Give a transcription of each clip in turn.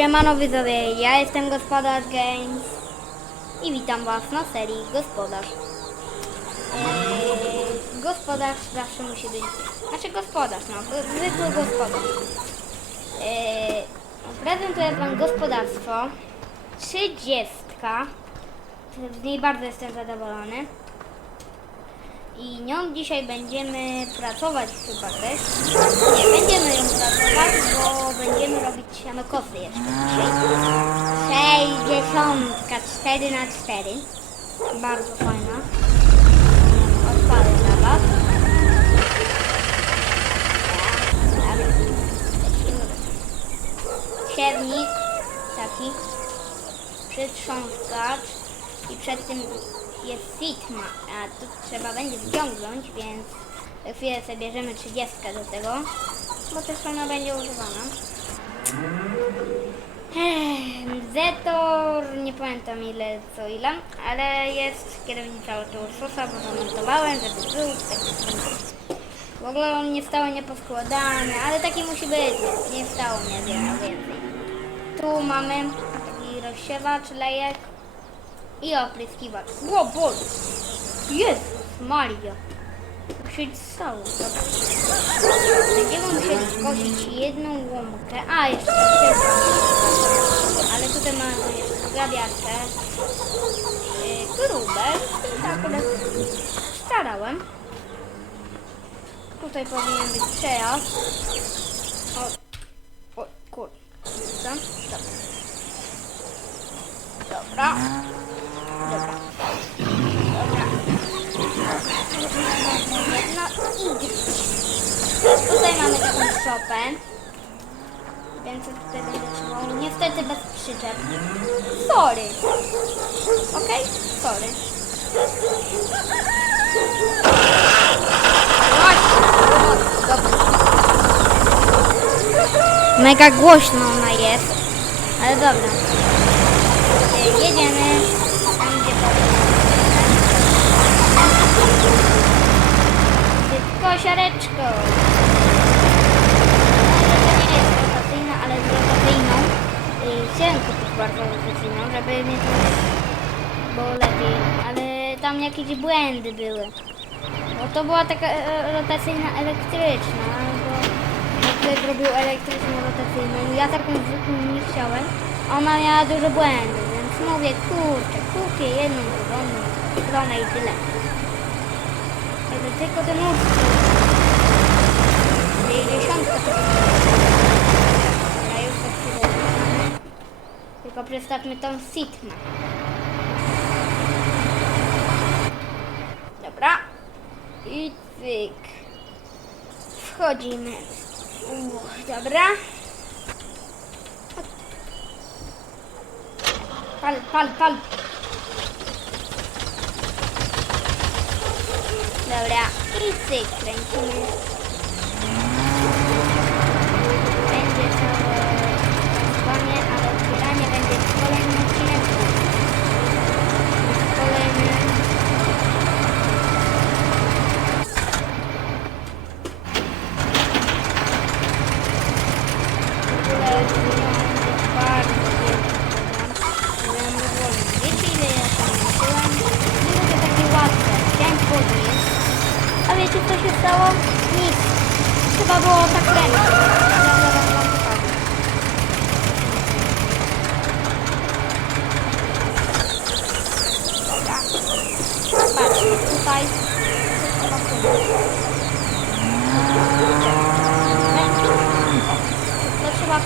Siemano widzowie, ja jestem Gospodarz Games i witam was na serii Gospodarz. Eee, gospodarz zawsze musi być, znaczy gospodarz, no, zwykły gospodarz. Eee, prezentuję wam gospodarstwo, trzydziestka, z niej bardzo jestem zadowolony. I nią dzisiaj będziemy pracować chyba też. Nie, bo robić sianokosy jeszcze. Sześćdziesiątka, 4 na 4 Bardzo fajna. Odpalę dla Was. Siewnik taki przytrząskacz i przed tym jest sitma, a tu trzeba będzie wciągnąć, więc za chwilę sobie bierzemy 30 do tego, bo też ona będzie używana. Ech, Zetor, nie pamiętam ile co ile, ale jest kierownica od Ursusa, bo zamontowałem, żeby był taki w ogóle on nie stały nieposkładany, ale taki musi być, nie stało mnie wiele więcej. Tu mamy taki rozsiewacz, lejek i opryskiwacz. Ło, bol! Jezus Maria! Stało? Dobra. Będziemy musieli skosić jedną łąkę. A, jeszcze tylko. Ale tutaj mamy grabiarkę. Yy, grubę. I tak akurat starałem. Tutaj powinien być przejazd. O, o. Dobra. Dobra. Dobra. Dobra. No i gdzieś. Tutaj szopę. Więc co tutaj będzie trzeba. Niestety bez przyczep. Sorry. Okej? Sorry. Właśnie. Dobra. Mega głośno ona jest. Ale dobra. Jedziemy tam, gdzie. Szybko, siareczko. Może to nie jest rotacyjna, ale z rotacyjną. Chciałem kupić bardzo rotacyjną, żeby mieć było lepiej. Ale tam jakieś błędy były. Bo to była taka e, rotacyjna elektryczna, bo jak zrobił elektryczną rotacyjną. Ja taką zwykłą nie chciałem. Ona miała dużo błędów, więc mówię, kurczę, kupię jedną porządną stronę i tyle. Jakby tylko ten nóż. Dziesiątka to Ja już za chwilę. Tylko przestawmy tą sitmę. Dobra. I cyk. Wchodzimy. Uch, dobra. Pal, pal, pal. Dobra. I cyk, kręcimy. Thank you.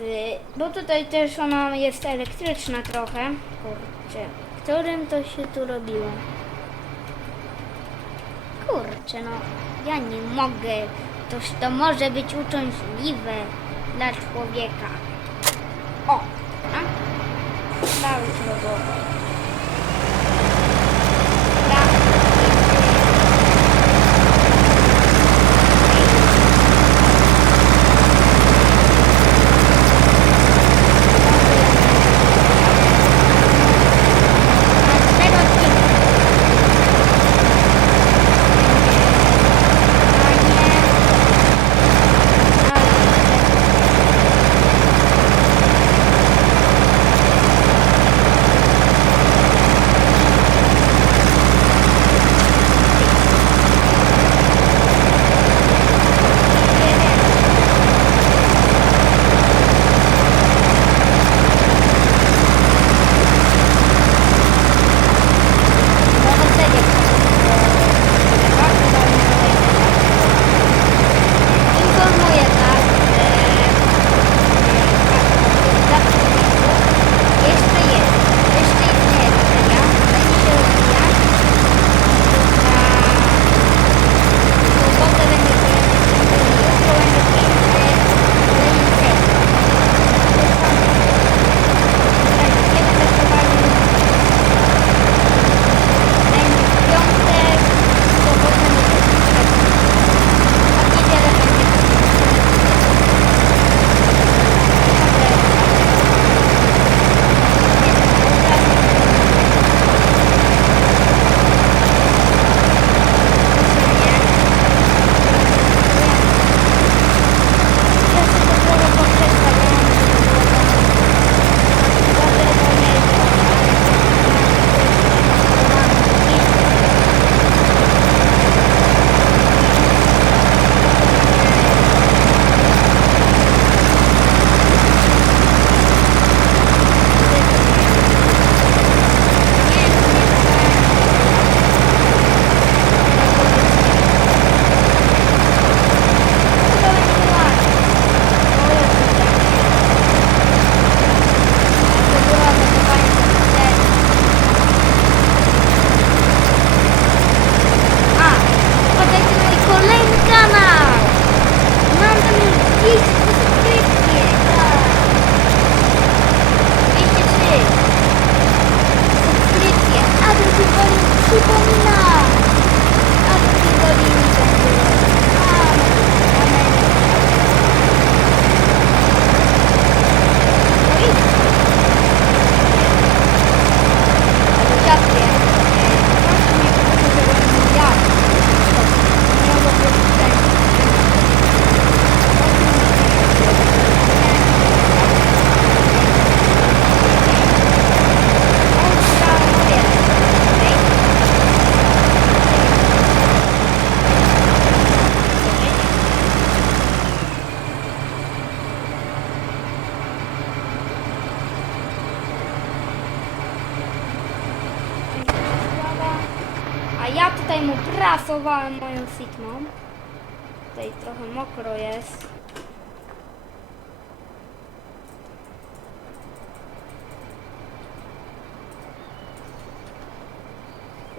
Y, bo tutaj też ona jest elektryczna trochę. Kurczę, którym to się tu robiło? Kurczę, no ja nie mogę. Toż to może być uciążliwe dla człowieka. O, a? Dały ślubowej.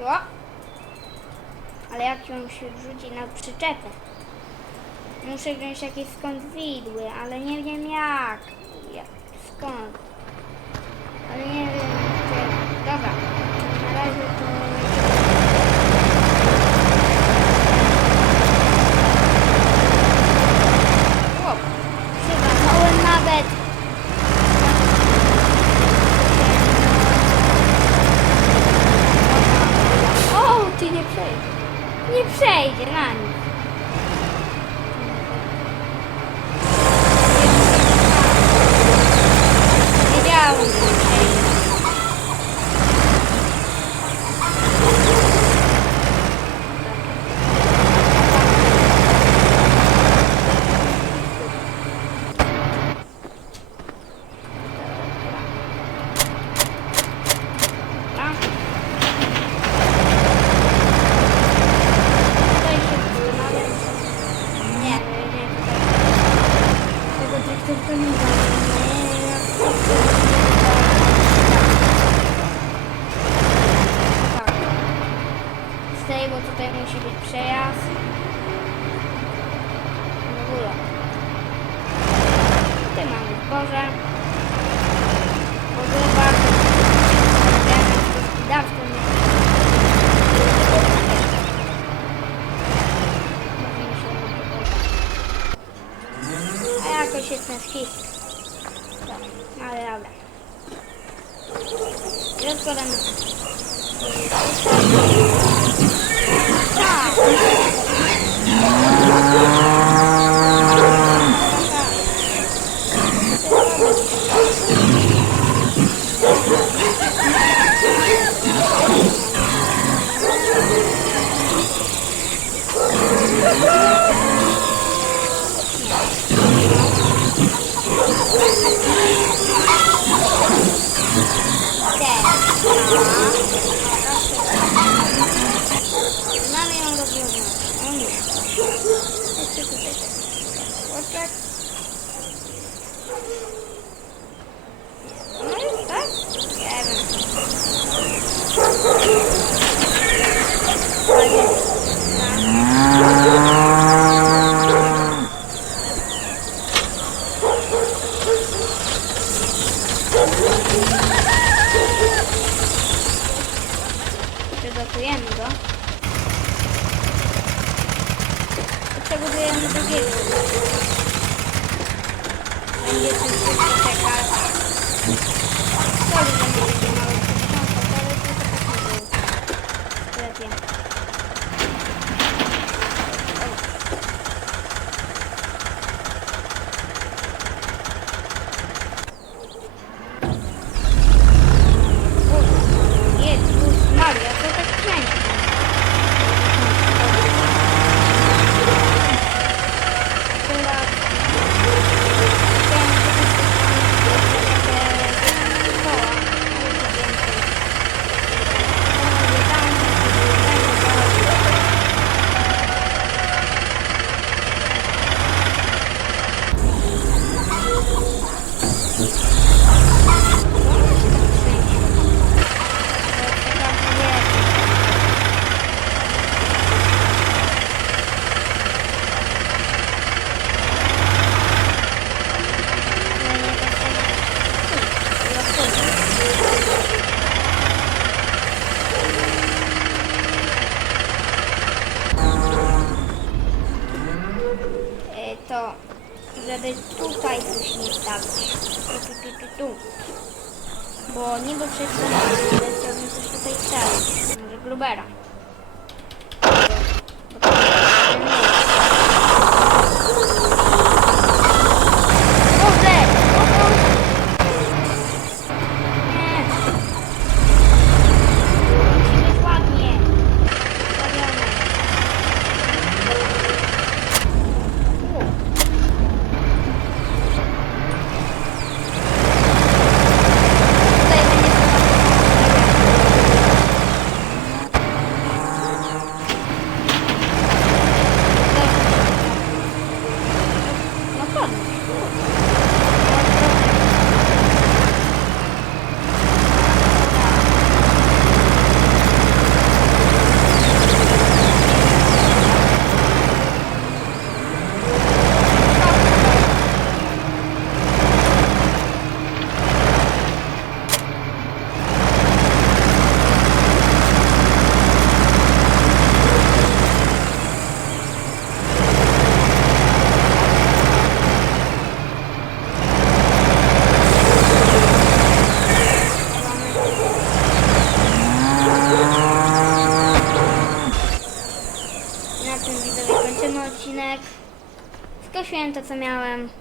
O! Ale jak ją się rzuci na przyczepę? Muszę wziąć jakieś skąd widły, ale nie wiem jak. jak skąd. Ale nie wiem gdzie. Dobra. tutaj musi być przejazd. W ogóle. Tutaj mamy zboże. W ogóle bardzo gospodarstwo. A jakoś jest jestem skiski. Tak, ale dobra. Rozkładamy. Thank you. tak. Tu, tu, tu, tu. Bo niby przecież ale chciałbym coś tutaj strzelić. Może Glubera. co miałem.